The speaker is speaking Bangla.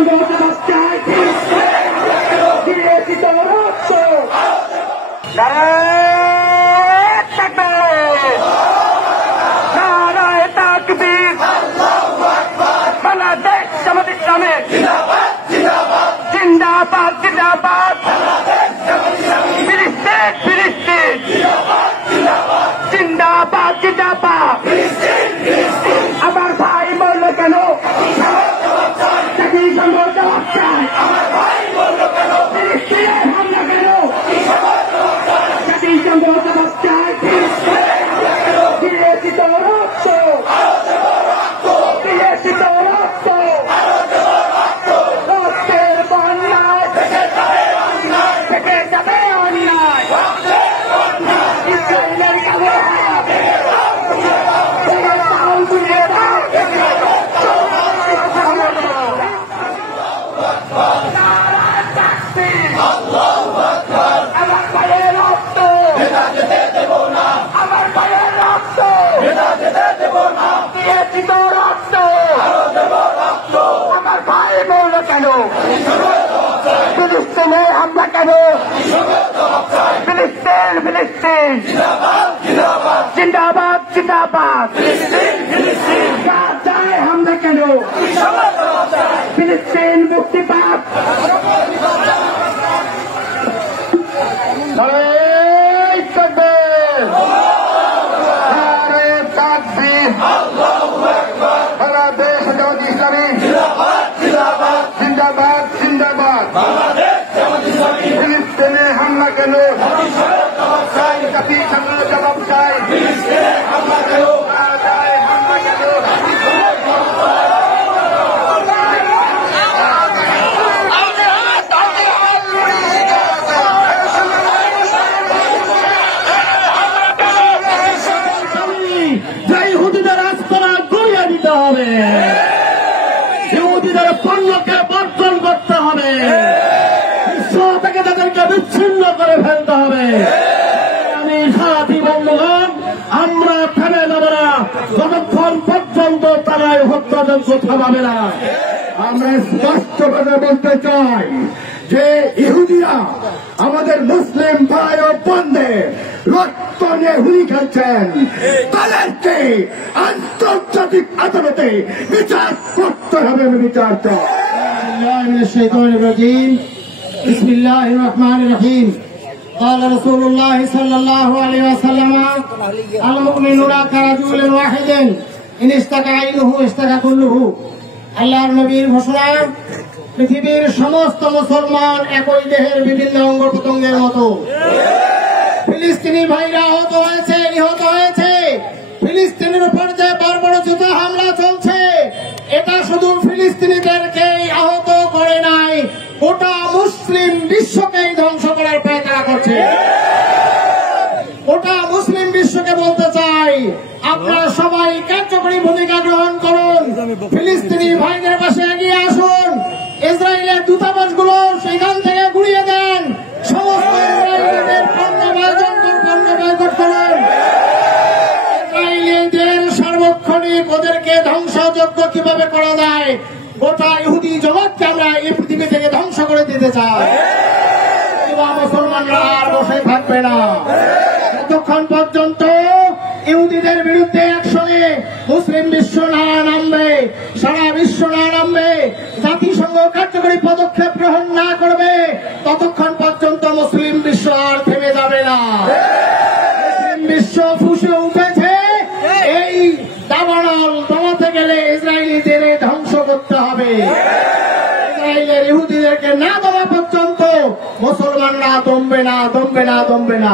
সংগ্রহ জবাব চাই, দিয়েছি তো রক্ত। নারায়ে তাকবীর, নারায়ে তাকবীর, বাংলাদেশ জামাত ইসলামী জিন্দাবাদ, জিন্দাবাদ, ফিলিস্তিন, ফিলিস্তিন, জিন্দাবাদ, জিন্দাবাদ। আমার ভাই মরল কেন? জাতির সংগ্রহ জবাব চাই। ফিলিস্তিনের হামলা কেন? জাতির সংগ্রহ জবাব চাই। দিয়েছি তো রক্ত, দিয়েছি তো রক্ত, রক্তের বন্যায় থেকে যাবে অন্যায়। ইসরায়েলের কাছে তুলে দাও। আমার ভাইয়ের রক্ত, আমার ভাইয়ের রক্ত, দিয়েছি তো রক্ত। আমার ভাই মরল কেন? ফিলিস্তিনে হামলা কেন? ফিলিস্তিন, ফিলিস্তিন, জিন্দাবাদ, জিন্দাবাদ। গাজায় হামলা কেন? ফিলিস্তিন মুক্তি পাক। নারায়ে তাকবীর, নারায়ে তাকবীর, বাংলাদেশ জামাত ইসলামী জিন্দাবাদ, জিন্দাবাদ। ফিলিস্তিনে হামলা কেন? জাতির সংগ্রহ জবাব চাই। গাজায় হামলা কেন? ইহুদিদের আস্তানা গুড়িয়ে দিতে হবে, ইহুদিদের পণ্যকে বর্জন করতে হবে, বিশ্ব থেকে তাদেরকে বিচ্ছিন্ন করে ফেলতে হবে। আমি সাথী বন্ধুগণ, আমরা থেমে যাব না যতক্ষণ পর্যন্ত তারা এই হত্যাযজ্ঞ থামাবে না। আমরা স্পষ্টভাবে বলতে চাই যে ইহুদিরা আমাদের মুসলিম ভাই ও বোনদের রক্ত নিয়ে হুলি খেলছেন, তাদেরকে আন্তর্জাতিক আদালতে বিচার করতে হবে। বিচার চাই। বিসমিল্লাহির রহমানির রহিম। قال رسول الله صلى الله عليه وسلم المؤمنون كرجل واحد إن اشتكى عينه اشتكى كله। আল্লাহর নবীর ঘোষণা, পৃথিবীর সমস্ত মুসলমান একই দেহের বিভিন্ন অঙ্গ প্রত্যঙ্গের মতো। ফিলিস্তিনি ভাইরা আহত হয়েছে, নিহত হয়েছে। ফিলিস্তিনের উপর যে বর্বরোচিত হামলা চলছে, এটা শুধু ফিলিস্তিনিদেরকেই আহত করে নাই, গোটা মুসলিম বিশ্বকেই ধ্বংস করার পায়তারা করছে। গোটা মুসলিম বিশ্বকে বলতে চাই, আপনারা সবাই কার্যকরী ভূমিকা গ্রহণ করুন, ফিলিস্তিনি ভাইদের পাশে এগিয়ে আসুন, ইসরায়েলের দূতাবাসগুলো সেখান থেকে গুড়িয়ে দেন, সমস্ত ইসরায়েলিদের পণ্য বয়কট করুন, ইসরায়েলিদের সার্বক্ষণিক ওদেরকে ধ্বংসযজ্ঞ কিভাবে করা যায়, গোটা ইহুদি জগৎকে আমরা এই পৃথিবী থেকে ধ্বংস করে দিতে চাই। মুসলমানরা আর বসে থাকবে না যতক্ষণ পর্যন্ত ইহুদিদের বিরুদ্ধে অ্যাকশনে মুসলিম বিশ্ব না নামবে, সারা বিশ্ব না নামবে, জাতিসংঘ কার্যকরী পদক্ষেপ গ্রহণ না করবে, ততক্ষণ পর্যন্ত মুসলিম বিশ্ব আর থেমে যাবে না। মুসলিম বিশ্ব ফুঁসে উঠেছে, এই দাবানল দমাতে গেলে ইসরায়েলিদের ধ্বংস করতে হবে। ইসরায়েলের ইহুদিদেরকে না দমা পর্যন্ত মুসলমানরা দমবে না, দমবে না, দমবে না।